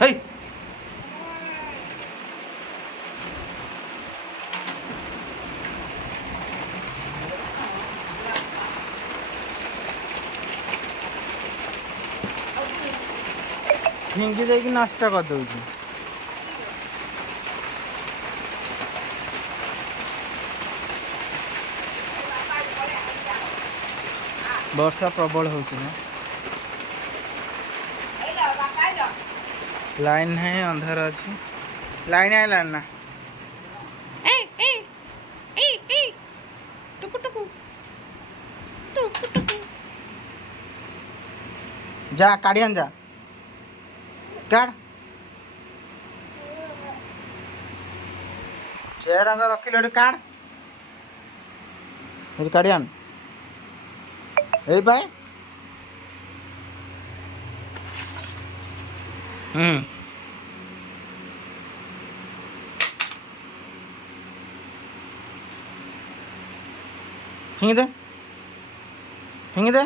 ହେଇ ଫିଙ୍ଗି ଦେଇକି ନଷ୍ଟ କରିଦେଉଛି। ବର୍ଷା ପ୍ରବଳ ହେଉଛି ନା, ଲାଇନ୍ ନାହିଁ, ଅନ୍ଧାର ଅଛି। ଲାଇନ୍ ଆଇଲାଣି ନା? ଯା କାଢି ଆନ୍, ଯା କାଢ। ଚେୟାର ରଖିଲେ ଏଠି କାଢ, କାଢି ଆନ୍। ଏଇ ପାଏ ଫିଙ୍ଗି ଦେ, ଫିଙ୍ଗି ଦେ।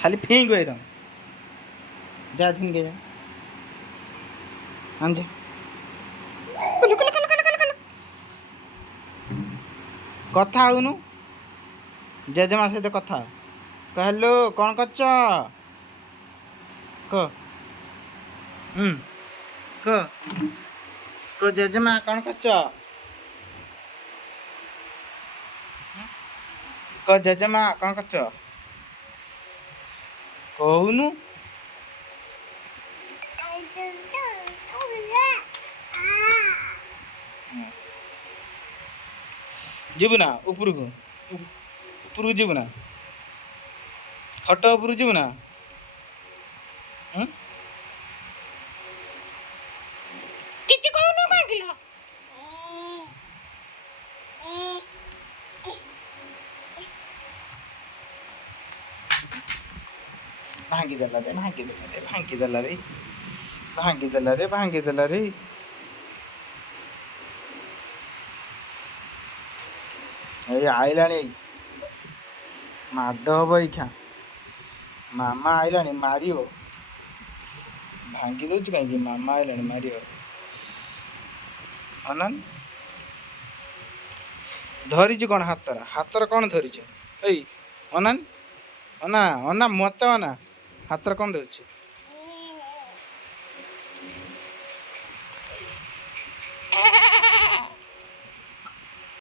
ଖାଲି ଫିଙ୍ଗ ଏଇଟା ଯା ଥିଙ୍କେ ଯା ଆଞ୍ଜା କଥା ହଉନୁ, ଜେଜେମା ସହିତ କଥା କହିଲୁ। କ'ଣ କରୁଛ କହ? କହ ଜେଜେମା କ'ଣ କରୁଛ? କହ ଜେଜେମା କ'ଣ କରୁଛ? କହୁନୁ। ଯିବୁ ନା ଉପରକୁ? ଉପରକୁ ଯିବୁ ନା? ଖଟ ଉପରକୁ ଯିବୁ ନା? କିଛି କହୁନୁ କାହିଁକି? ଭାଙ୍ଗିଦେଲା ରେ, ଭାଙ୍ଗିଦେଲା ରେ, ଭାଙ୍ଗିଦେଲା ରେ, ଭାଙ୍ଗିଦେଲା ରେ, ଭାଙ୍ଗିଦେଲା ରେ। ଏଇ ଆଇଲାଣି, ମାଡ଼ ହବ ଏଇଖା। ମାମା ଆଇଲାଣି, ମାରିବ। ଭାଙ୍ଗି ଦଉଛି କାହିଁକି? ମାମା ଆଇଲାଣି, ମାରିବ। ଅନାନ ଧରିଛୁ କ'ଣ? ହାତରେ କ'ଣ ଧରିଛୁ? ଏଇ ଅନାନ, ଅନା ଅନା, ମତେ ଅନା, ହାତରେ କ'ଣ ଧରିଛୁ?